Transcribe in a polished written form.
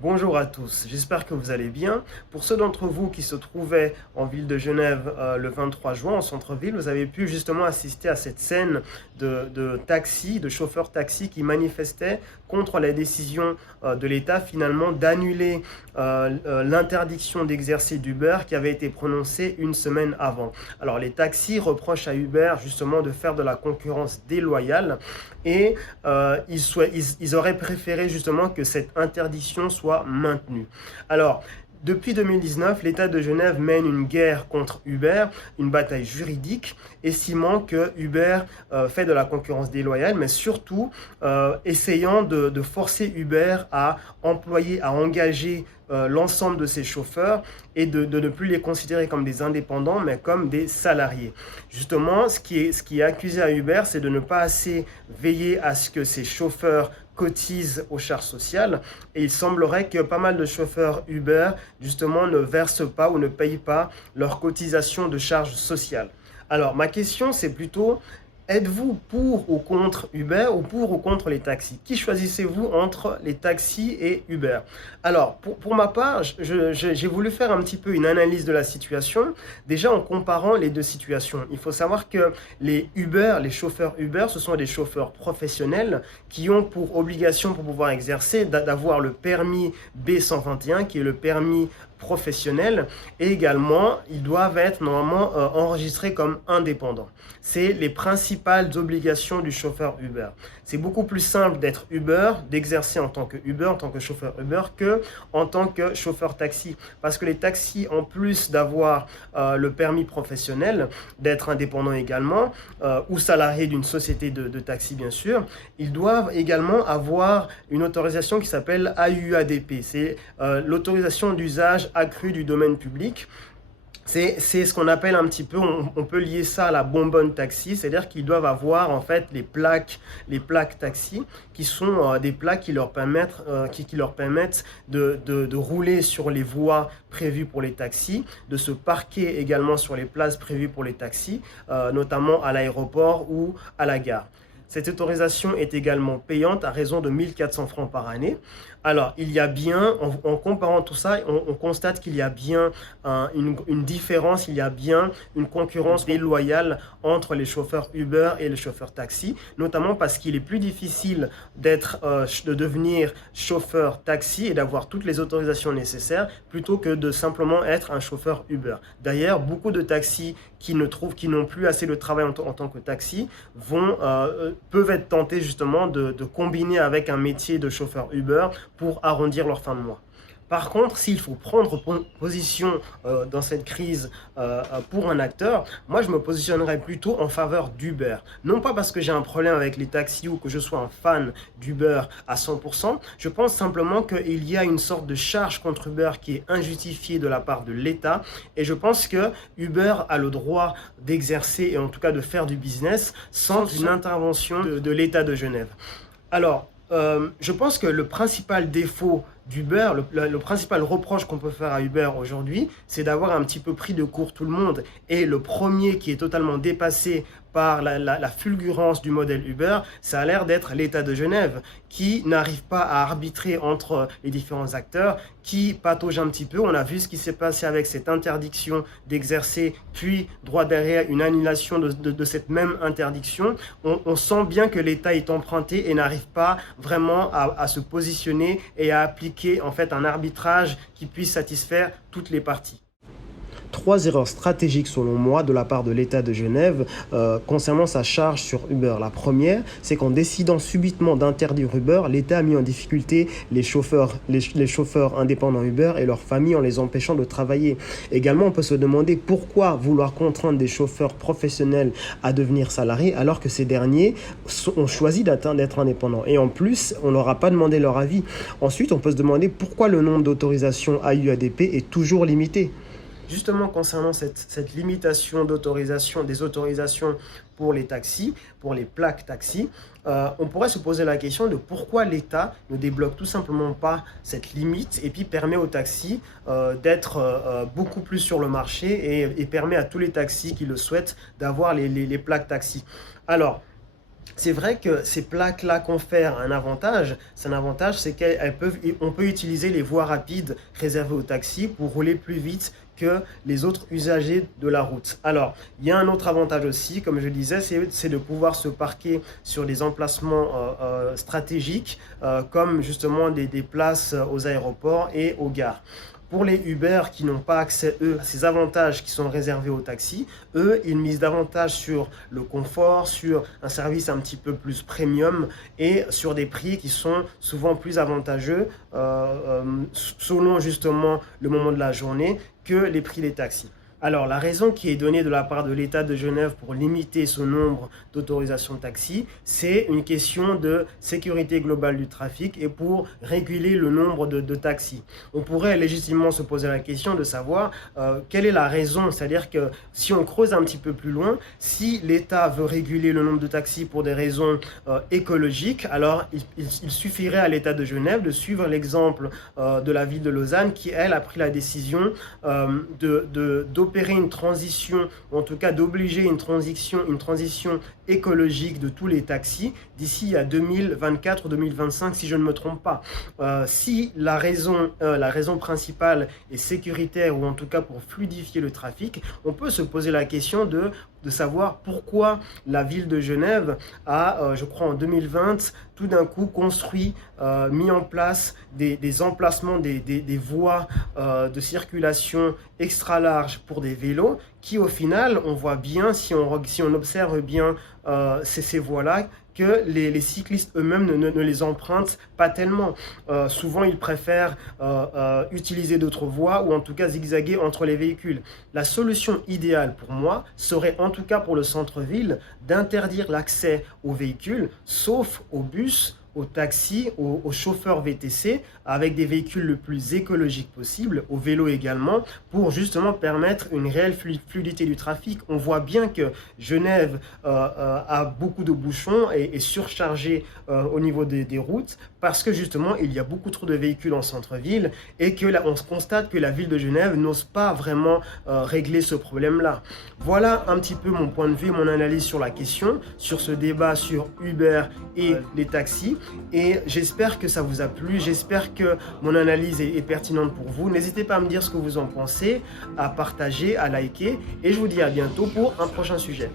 Bonjour à tous, j'espère que vous allez bien. Pour ceux d'entre vous qui se trouvaient en ville de Genève le 23 juin, en centre-ville, vous avez pu justement assister à cette scène de chauffeurs taxi qui manifestaient contre la décision de l'État finalement d'annuler l'interdiction d'exercer d'Uber qui avait été prononcée une semaine avant. Alors les taxis reprochent à Uber justement de faire de la concurrence déloyale et ils auraient préféré justement que cette interdiction soit maintenue. Alors, depuis 2019, l'État de Genève mène une guerre contre Uber, une bataille juridique, estimant que Uber fait de la concurrence déloyale, mais surtout essayant de forcer Uber à employer, à engager l'ensemble de ses chauffeurs et de ne plus les considérer comme des indépendants, mais comme des salariés. Justement, ce qui est accusé à Uber, c'est de ne pas assez veiller à ce que ses chauffeurs cotisent aux charges sociales, et il semblerait que pas mal de chauffeurs Uber justement ne versent pas ou ne payent pas leurs cotisations de charges sociales. Alors ma question c'est plutôt, êtes-vous pour ou contre Uber ou pour ou contre les taxis? Qui choisissez-vous entre les taxis et Uber? Alors, pour ma part, j'ai voulu faire un petit peu une analyse de la situation, déjà en comparant les deux situations. Il faut savoir que les chauffeurs Uber, ce sont des chauffeurs professionnels qui ont pour obligation pour pouvoir exercer d'avoir le permis B121, qui est le permis professionnels, et également ils doivent être normalement enregistrés comme indépendants. C'est les principales obligations du chauffeur Uber. C'est beaucoup plus simple d'être Uber, d'exercer en tant que Uber, en tant que chauffeur Uber, que en tant que chauffeur taxi. Parce que les taxis, en plus d'avoir le permis professionnel, d'être indépendants également, ou salariés d'une société de taxi bien sûr, ils doivent également avoir une autorisation qui s'appelle AUADP. C'est l'autorisation d'usage accru du domaine public. C'est ce qu'on appelle un petit peu, on peut lier ça à la bonbonne taxi, c'est-à-dire qu'ils doivent avoir en fait les plaques taxi, qui sont des plaques qui leur permettent, de rouler sur les voies prévues pour les taxis, de se parquer également sur les places prévues pour les taxis, notamment à l'aéroport ou à la gare. Cette autorisation est également payante à raison de 1400 francs par année. Alors, il y a bien, en comparant tout ça, on constate qu'il y a bien une différence, il y a bien une concurrence déloyale entre les chauffeurs Uber et les chauffeurs taxi, notamment parce qu'il est plus difficile de devenir chauffeur taxi et d'avoir toutes les autorisations nécessaires plutôt que de simplement être un chauffeur Uber. D'ailleurs, beaucoup de taxis qui n'ont plus assez de travail en tant que taxi peuvent être tentés justement de combiner avec un métier de chauffeur Uber pour arrondir leur fin de mois. Par contre, s'il faut prendre position dans cette crise pour un acteur, moi je me positionnerais plutôt en faveur d'Uber. Non pas parce que j'ai un problème avec les taxis ou que je sois un fan d'Uber à 100%, je pense simplement qu'il y a une sorte de charge contre Uber qui est injustifiée de la part de l'État, et je pense que Uber a le droit d'exercer et en tout cas de faire du business sans une intervention de l'État de Genève. Alors, je pense que le principal défaut d'Uber, le principal reproche qu'on peut faire à Uber aujourd'hui, c'est d'avoir un petit peu pris de court tout le monde. Et le premier qui est totalement dépassé par la fulgurance du modèle Uber, ça a l'air d'être l'État de Genève, qui n'arrive pas à arbitrer entre les différents acteurs, qui patauge un petit peu. On a vu ce qui s'est passé avec cette interdiction d'exercer, puis droit derrière une annulation de cette même interdiction. On sent bien que l'État est emprunté et n'arrive pas vraiment à se positionner et à appliquer en fait un arbitrage qui puisse satisfaire toutes les parties. Trois erreurs stratégiques selon moi de la part de l'État de Genève concernant sa charge sur Uber. La première, c'est qu'en décidant subitement d'interdire Uber, l'État a mis en difficulté les chauffeurs indépendants Uber et leurs familles en les empêchant de travailler. Également, on peut se demander pourquoi vouloir contraindre des chauffeurs professionnels à devenir salariés alors que ces derniers ont choisi d'être indépendants. Et en plus, on leur a pas demandé leur avis. Ensuite, on peut se demander pourquoi le nombre d'autorisations AUADP est toujours limité. Justement, concernant cette limitation des autorisations pour les taxis, pour les plaques taxis, on pourrait se poser la question de pourquoi l'État ne débloque tout simplement pas cette limite et puis permet aux taxis d'être beaucoup plus sur le marché et permet à tous les taxis qui le souhaitent d'avoir les plaques taxis. Alors, C'est vrai que ces plaques-là confèrent un avantage. C'est un avantage, c'est qu'on peut utiliser les voies rapides réservées aux taxis pour rouler plus vite que les autres usagers de la route. Alors, il y a un autre avantage aussi, comme je disais, c'est de pouvoir se parquer sur des emplacements stratégiques, comme justement des places aux aéroports et aux gares. Pour les Uber qui n'ont pas accès, eux, à ces avantages qui sont réservés aux taxis, eux, ils misent davantage sur le confort, sur un service un petit peu plus premium et sur des prix qui sont souvent plus avantageux selon justement le moment de la journée que les prix des taxis. Alors, la raison qui est donnée de la part de l'État de Genève pour limiter ce nombre d'autorisations de taxi, c'est une question de sécurité globale du trafic et pour réguler le nombre de taxis. On pourrait légitimement se poser la question de savoir quelle est la raison, c'est-à-dire que si on creuse un petit peu plus loin, si l'État veut réguler le nombre de taxis pour des raisons écologiques, alors il suffirait à l'État de Genève de l'exemple de la ville de Lausanne qui, elle, a pris la décision d'opérer une transition, ou en tout cas d'obliger une transition écologique de tous les taxis d'ici à 2024-2025, si je ne me trompe pas. Si la raison principale est sécuritaire, ou en tout cas pour fluidifier le trafic, on peut se poser la question de savoir pourquoi la ville de Genève a, je crois en 2020, tout d'un coup construit, mis en place des emplacements, des voies de circulation extra larges pour des vélos qui au final, on voit bien, si on observe bien ces voies-là, que les cyclistes eux-mêmes ne les empruntent pas tellement. Souvent, ils préfèrent utiliser d'autres voies ou en tout cas zigzaguer entre les véhicules. La solution idéale pour moi serait en tout cas pour le centre-ville d'interdire l'accès aux véhicules, sauf aux bus, aux taxis, aux chauffeurs VTC, avec des véhicules le plus écologiques possible, aux vélos également, pour justement permettre une réelle fluidité du trafic. On voit bien que Genève a beaucoup de bouchons et est surchargée au niveau des routes, parce que justement, il y a beaucoup trop de véhicules en centre-ville et que là, on se constate que la ville de Genève n'ose pas vraiment régler ce problème-là. Voilà un petit peu mon point de vue, mon analyse sur la question, sur ce débat sur Uber et les taxis. Et j'espère que ça vous a plu, j'espère que mon analyse est pertinente pour vous. N'hésitez pas à me dire ce que vous en pensez, à partager, à liker, et je vous dis à bientôt pour un prochain sujet.